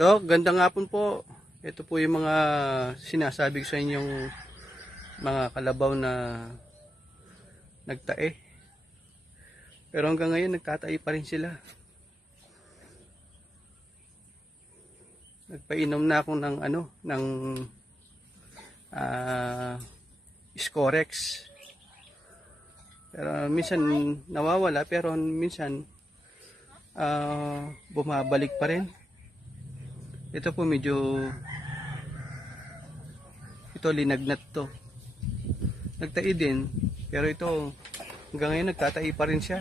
Dok, gandang hapon po. Ito po yung mga sinasabi ko sa inyong mga kalabaw na nagtae. Pero hanggang ngayon nagtatae pa rin sila. Nagpainom na ako ng Scorex. Pero minsan nawawala, pero minsan bumabalik pa rin. Ito po medyo linagnat to. Nagtae din, pero ito hanggang ngayon nagtatae pa rin siya.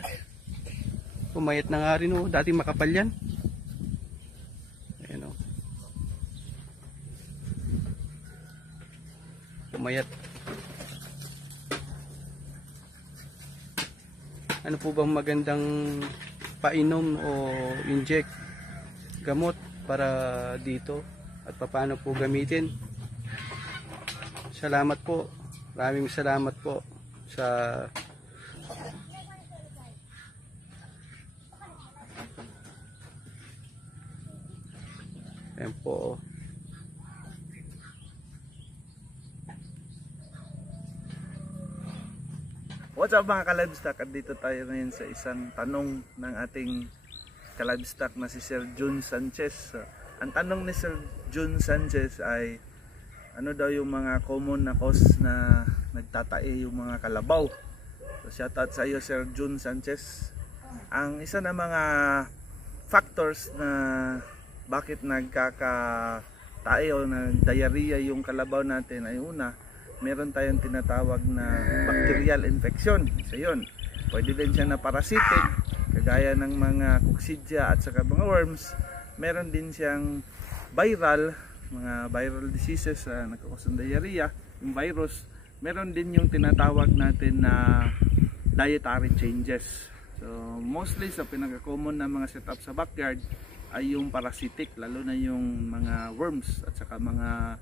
Pumayat na nga rin oh, dati makapal yan. Ayan oh. Pumayat. Ano po bang magandang painom o inject gamot para dito at paano po gamitin? Salamat po. Maraming salamat po sa ayan po. What's up mga ka-livestock? At dito tayo ngayon sa isang tanong ng ating ka-livestock na si Sir Jun Sanchez. Ang tanong ni Sir Jun Sanchez ay ano daw yung mga common na cause na nagtatae yung mga kalabaw. So shoutout sa iyo Sir Jun Sanchez. Ang isa na mga factors na bakit nagkakatae o nag-diarrhea yung kalabaw natin ay una, meron tayong tinatawag na bacterial infection. So yun, pwede din siya na parasitic, kagaya ng mga coccidia at saka mga worms. Meron din siyang viral, mga viral diseases na nagkakos ng diarrhea, yung virus. Meron din yung tinatawag natin na dietary changes. So mostly sa pinaka-common na mga setup sa backyard ay yung parasitic, lalo na yung mga worms at saka mga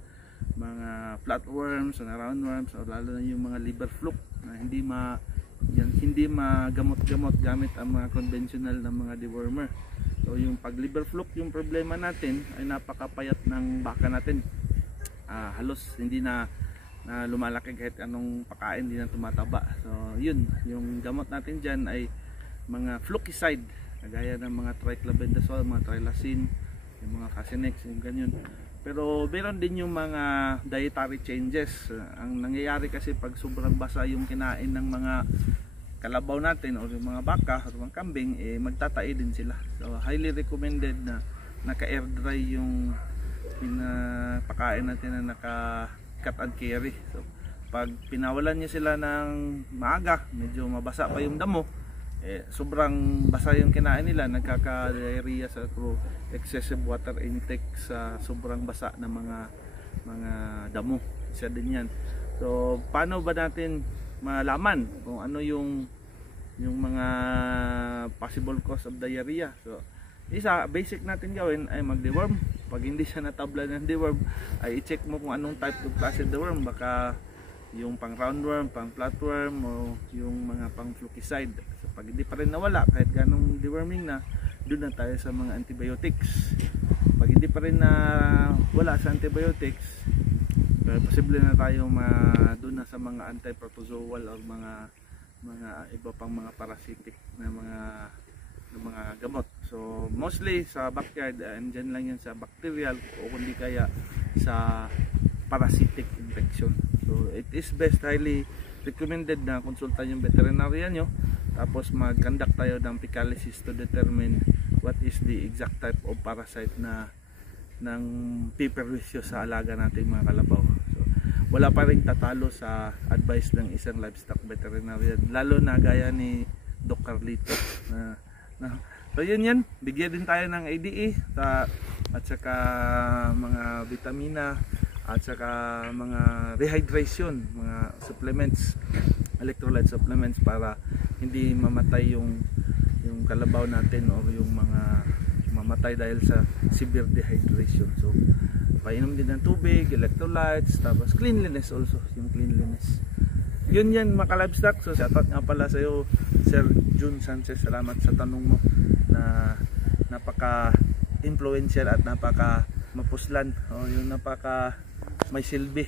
flatworms o roundworms, o lalo na yung mga liver fluke na hindi magamot-gamot gamit ang mga conventional na mga dewormer. So yung pag liver fluke, yung problema natin ay napakapayat ng baka natin. Halos hindi na lumalaki kahit anong pakain, hindi na tumataba. So yun, yung gamot natin dyan ay mga flukicide, kagaya ng mga triclabendazole, mga trilacin, yung mga Fasinex, yung ganyan. Pero meron din yung mga dietary changes. Ang nangyayari kasi pag sobrang basa yung kinain ng mga kalabaw natin o yung mga baka o mga kambing, magtatae din sila. So highly recommended na naka-air dry yung pinapakain natin na naka-cut and carry. So pag pinawalan niyo sila ng maaga, medyo mabasa pa yung damo, sobrang basa yung kinain nila, nagkaka-diarrhea sa through excessive water intake sa sobrang basa na mga damo. Isa din yan. So paano ba natin malaman kung ano yung mga possible cause of diarrhea? So isa, basic natin gawin ay mag-deworm. Pag hindi siya natabla ng deworm, ay i-check mo kung anong type of klase deworm. Baka yung pang roundworm, pang flatworm, o yung mga pang flukicide. So pag hindi pa rin nawala kahit ganong deworming na, doon na tayo sa mga antibiotics. Pag hindi pa rin na wala sa antibiotics, posible na tayo doon na sa mga antiprotozoal o mga iba pang mga parasitic na mga gamot. So mostly sa backyard, andyan lang yan sa bacterial o kundi kaya sa parasitic infection. So it is best, highly recommended na konsultahan yung veterinarian nyo, tapos mag-conduct tayo ng fecalysis to determine what is the exact type of parasite na ng piperwisyo sa alaga nating mga kalabaw. So wala pa rin tatalo sa advice ng isang livestock veterinarian, lalo na gaya ni Doc Carlito so yun, bigyan din tayo ng ADE at saka mga vitamina at saka mga rehydration, mga supplements, electrolyte supplements, para hindi mamatay yung kalabaw natin o yung mga mamatay dahil sa severe dehydration. So painom din ng tubig, electrolytes, tapos cleanliness also, yung cleanliness. Yun yan mga livestock. So shoutout nga pala sa iyo Sir Jun Sanchez, salamat sa tanong mo na napaka influential at napaka mapuslan o yung napaka may silbi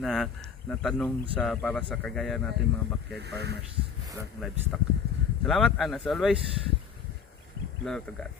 na tanong sa para sa kagaya natin mga backyard farmers ng livestock. Salamat, and as always, glory to God.